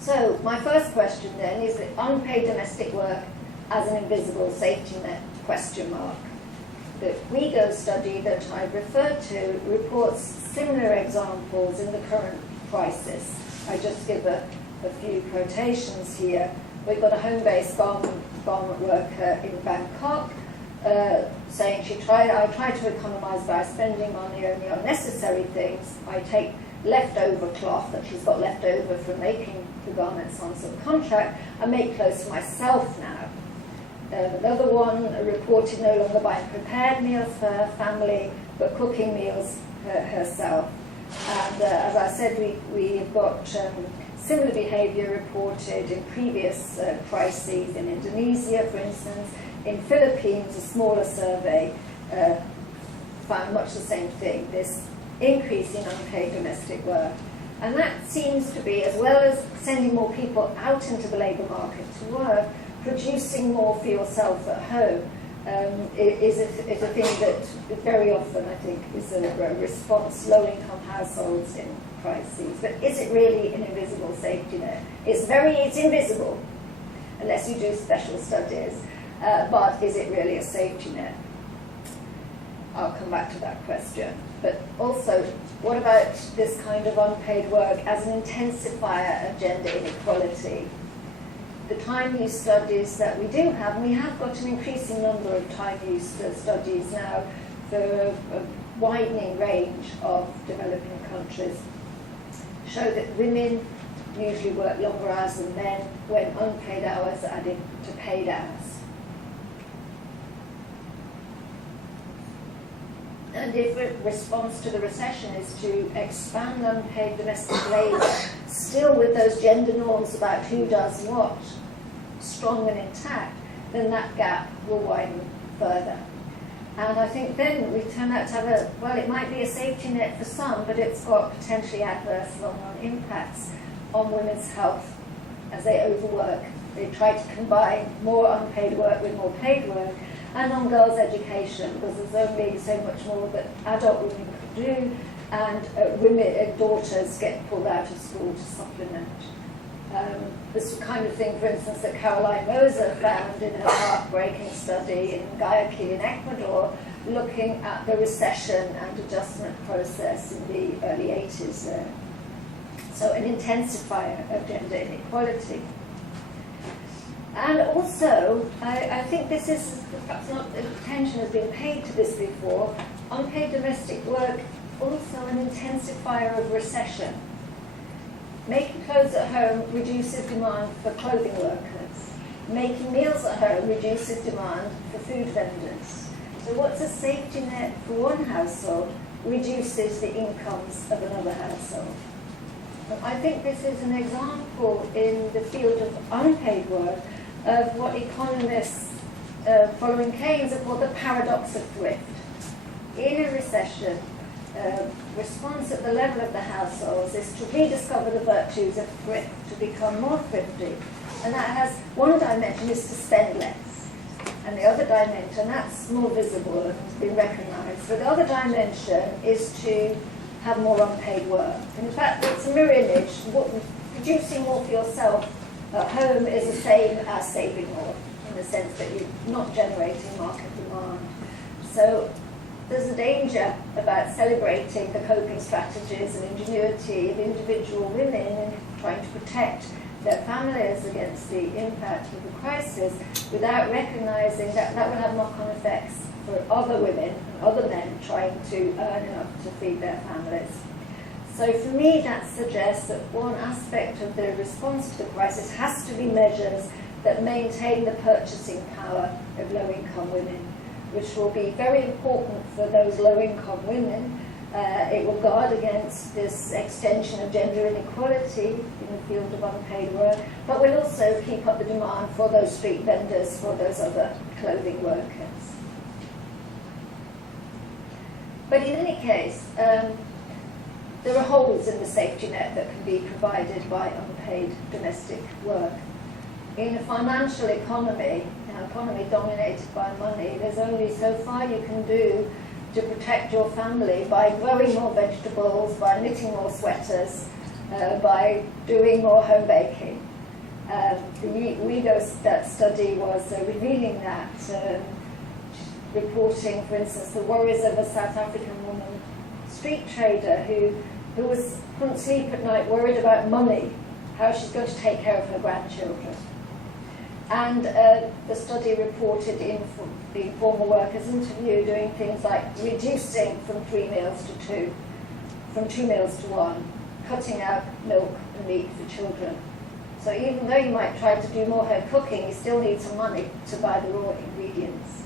So my first question then is that unpaid domestic work as an invisible safety net, question mark. The WeGo study that I referred to reports similar examples in the current crisis. I just give a few quotations here. We've got a home-based garment worker in Bangkok saying I try to economise by spending money only on necessary things. I take leftover cloth that she's got left over from making the garments on subcontract and make clothes for myself now. Another one reported no longer buying prepared meals for her family, but cooking meals herself. And as I said, we've got similar behaviour reported in previous crises in Indonesia, for instance. In Philippines, a smaller survey found much the same thing, this increase in unpaid domestic work. And that seems to be, as well as sending more people out into the labour market to work, producing more for yourself at home is a thing that very often, I think, is a response to low-income households in crises. But is it really an invisible safety net? It's invisible, unless you do special studies. But is it really a safety net? I'll come back to that question. But also, what about this kind of unpaid work as an intensifier of gender inequality? The time use studies that we do have, and we have got an increasing number of time use studies now for a widening range of developing countries, show that women usually work longer hours than men when unpaid hours are added to paid hours. And if a response to the recession is to expand unpaid domestic labour, still with those gender norms about who does what, strong and intact, then that gap will widen further. And I think then we turn out to have it might be a safety net for some, but it's got potentially adverse long-run impacts on women's health as they overwork. They try to combine more unpaid work with more paid work, and on girls' education, because there's only so much more that adult women could do, and daughters get pulled out of school to supplement. This kind of thing, for instance, that Caroline Moser found in her heartbreaking study in Guayaquil in Ecuador, looking at the recession and adjustment process in the early 80s there. So an intensifier of gender inequality. And also, I think this is, perhaps not attention has been paid to this before, unpaid domestic work, also an intensifier of recession. Making clothes at home reduces demand for clothing workers. Making meals at home reduces demand for food vendors. So what's a safety net for one household reduces the incomes of another household. I think this is an example in the field of unpaid work of what economists following Keynes have called the paradox of thrift. In a recession, response at the level of the households is to rediscover the virtues of thrift, to become more thrifty. And that has one dimension is to spend less. And the other dimension, that's more visible and has been recognised, but the other dimension is to have more unpaid work. And in fact, it's a mirror image. Producing more for yourself at home is the same as saving more, in the sense that you're not generating market demand. So there's a danger about celebrating the coping strategies and ingenuity of individual women in trying to protect their families against the impact of the crisis without recognising that that will have knock-on effects for other women and other men trying to earn enough to feed their families. So for me, that suggests that one aspect of the response to the crisis has to be measures that maintain the purchasing power of low-income women, which will be very important for those low-income women. It will guard against this extension of gender inequality in the field of unpaid work, but will also keep up the demand for those street vendors, for those other clothing workers. But in any case, there are holes in the safety net that can be provided by unpaid domestic work. In a financial economy, an economy dominated by money, there's only so far you can do to protect your family by growing more vegetables, by knitting more sweaters, by doing more home baking. The WIGO study was revealing that, reporting, for instance, the worries of a South African woman, street trader, who couldn't sleep at night, worried about money, how she's going to take care of her grandchildren. And the study reported in the informal workers interview doing things like reducing from 3 meals to 2, from 2 meals to 1, cutting out milk and meat for children. So even though you might try to do more home cooking, you still need some money to buy the raw ingredients.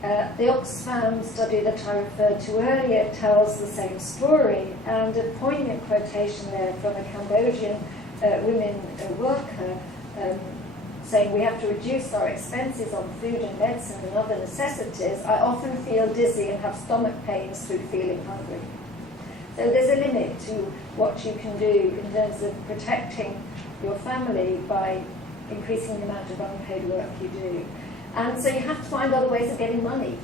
The Oxfam study that I referred to earlier tells the same story, and a poignant quotation there from a Cambodian women worker saying, "We have to reduce our expenses on food and medicine and other necessities. I often feel dizzy and have stomach pains through feeling hungry." So there's a limit to what you can do in terms of protecting your family by increasing the amount of unpaid work you do. And so you have to find other ways of getting money.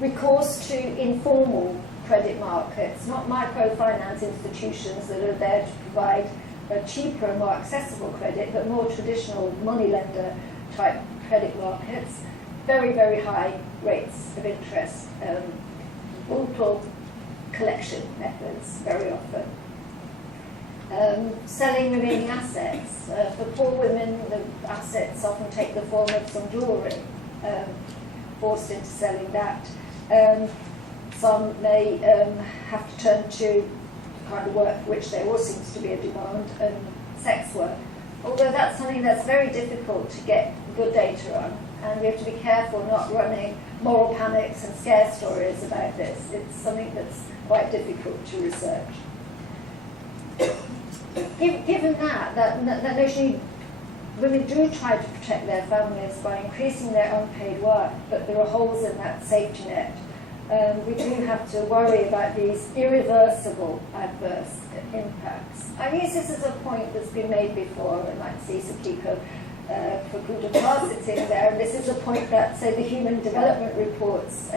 Recourse to informal credit markets, not microfinance institutions that are there to provide a cheaper and more accessible credit, but more traditional moneylender type credit markets. Very, very high rates of interest. Brutal collection methods very often. Selling remaining assets. For poor women, the assets often take the form of some jewellery, forced into selling that. Some may have to turn to the kind of work for which there always seems to be a demand, sex work. Although that's something that's very difficult to get good data on, and we have to be careful not running moral panics and scare stories about this. It's something that's quite difficult to research. Given that notion, women do try to protect their families by increasing their unpaid work, but there are holes in that safety net. We do have to worry about these irreversible adverse impacts. I use this as a point that's been made before, and I see Sakiko Fukuda sitting there, and this is a point that, say, the Human Development Reports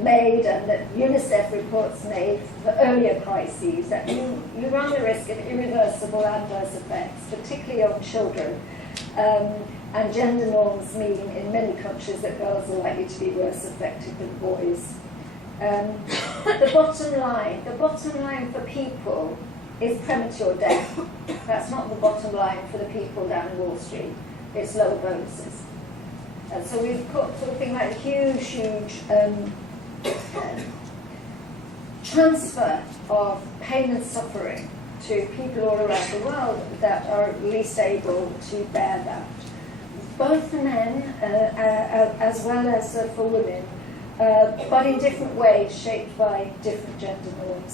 made, and that UNICEF reports made for earlier crises, that you run the risk of irreversible adverse effects, particularly on children. And gender norms mean in many countries that girls are likely to be worse affected than boys. The bottom line for people is premature death. That's not the bottom line for the people down in Wall Street. It's lower bonuses. And so we've got sort of thing like a huge transfer of pain and suffering to people all around the world that are least able to bear that. Both for men as well as for women, but in different ways, shaped by different gender norms.